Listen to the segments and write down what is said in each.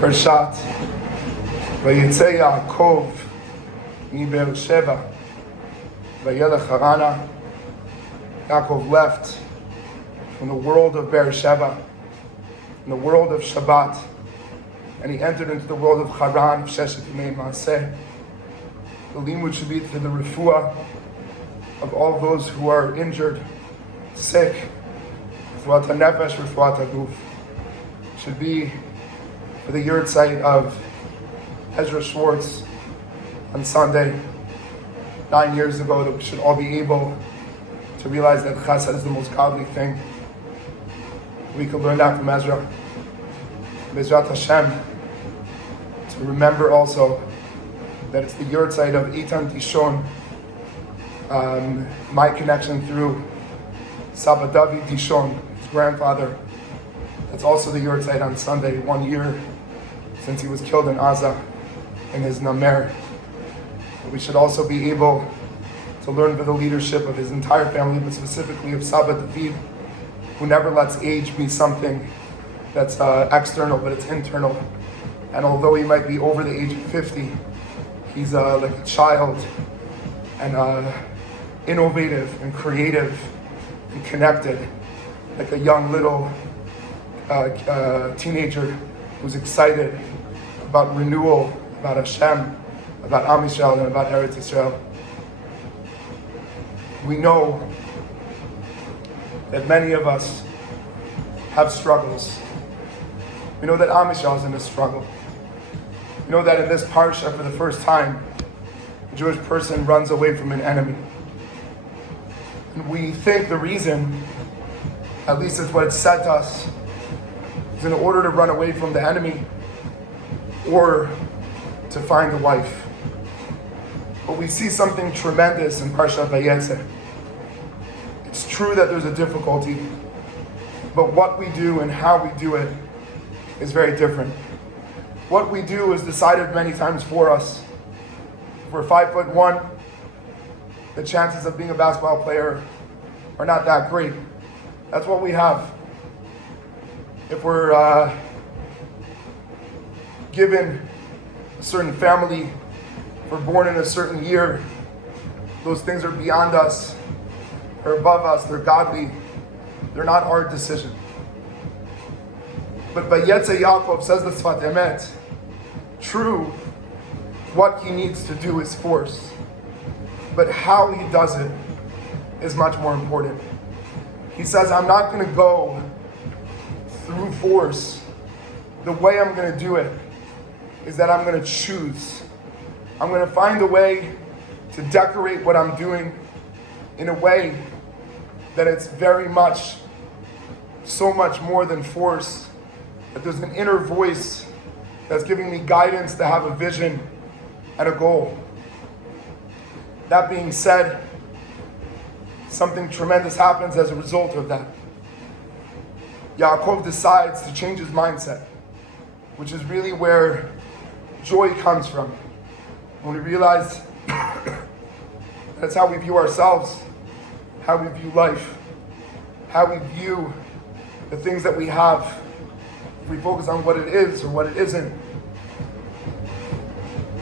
Parshat Vayese Yaakov mi Beersheva Vayelech Harana. Yaakov left from the world of Beersheva, from the world of Shabbat, and he entered into the world of Haran, Sheshet Yemei Maaseh. The limud should be to the refuah of all those who are injured, sick. Refuat HaNefesh, Refuat HaGuf. Should be for the yurtzeit of Ezra Schwartz on Sunday, 9 years ago, that we should all be able to realize that chesed is the most godly thing. We could learn that from Ezra. Bezrat Hashem, to remember also that it's the yurtzeit of Eitan Dishon, my connection through Saba David Dishon, his grandfather. That's also the yurtzeit on Sunday, 1 year since he was killed in Gaza in his Namer. We should also be able to learn for the leadership of his entire family, but specifically of Saba David, who never lets age be something that's external, but it's internal. And although he might be over the age of 50, he's like a child, and innovative and creative and connected, like a young little teenager who's excited about renewal, about Hashem, about Am Yisrael, and about Eretz Yisrael. We know that many of us have struggles. We know that Am Yisrael is in a struggle. We know that in this parsha, for the first time, a Jewish person runs away from an enemy. And we think the reason, at least it's what it's said to us, is in order to run away from the enemy or to find a wife. But we see something tremendous in Parshat Vayese. It's true that there's a difficulty, but what we do and how we do it is very different. What we do is decided many times for us. If we're 5'1", the chances of being a basketball player are not that great. That's what we have. If we're given a certain family, if we're born in a certain year, those things are beyond us, they're above us, they're godly, they're not our decision. But Vayetse Yaakov says the Sfat Emet, true, what he needs to do is force, but how he does it is much more important. He says, I'm not going to go through force. The way I'm going to do it is that I'm going to choose. I'm going to find a way to decorate what I'm doing in a way that it's very much, so much more than force, that there's an inner voice that's giving me guidance to have a vision and a goal. That being said, something tremendous happens as a result of that. Yaakov decides to change his mindset, which is really where joy comes from. When we realize that's how we view ourselves, how we view life, how we view the things that we have. If we focus on what it is or what it isn't,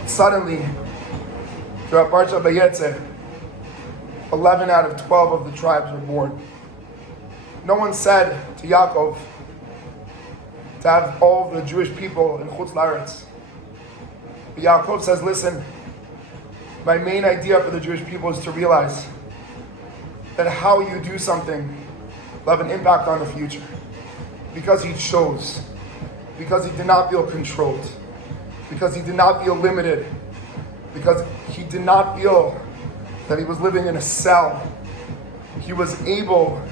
suddenly, throughout Parshat Vayetse, 11 out of 12 of the tribes were born. No one said to Yaakov to have all the Jewish people in Chutz La'aretz. But Yaakov says, listen, my main idea for the Jewish people is to realize that how you do something will have an impact on the future. Because he chose, because he did not feel controlled, because he did not feel limited, because he did not feel that he was living in a cell. He was able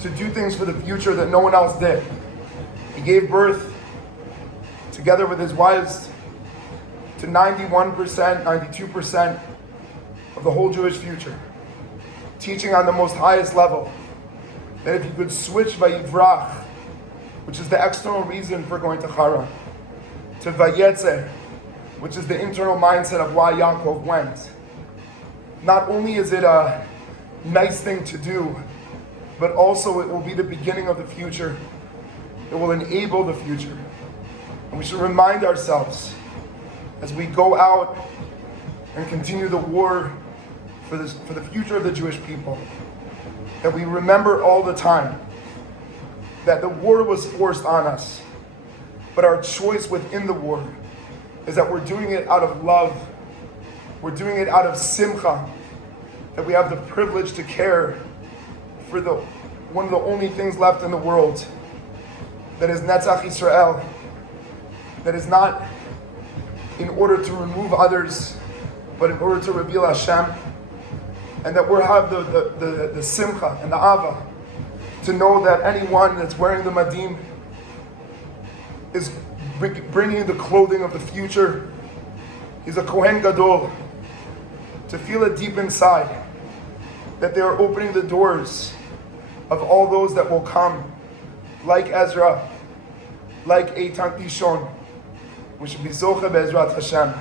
to do things for the future that no one else did. He gave birth, together with his wives, to 91%, 92% of the whole Jewish future. Teaching on the most highest level, that if you could switch Vayivrach, which is the external reason for going to Haran, to Vayetse, which is the internal mindset of why Yaakov went, not only is it a nice thing to do, but also it will be the beginning of the future. It will enable the future. And we should remind ourselves as we go out and continue the war for the future of the Jewish people, that we remember all the time that the war was forced on us, but our choice within the war is that we're doing it out of love, we're doing it out of simcha, that we have the privilege to care for one of the only things left in the world that is Netzach Yisrael, that is not in order to remove others, but in order to reveal Hashem, and that we have the simcha and the ava to know that anyone that's wearing the madim is bringing the clothing of the future. He's a Kohen Gadol. To feel it deep inside that they are opening the doors of all those that will come, like Ezra, like Eitan Tishon. We should be Zocha Be'ezrat Hashem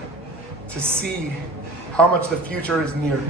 to see how much the future is near.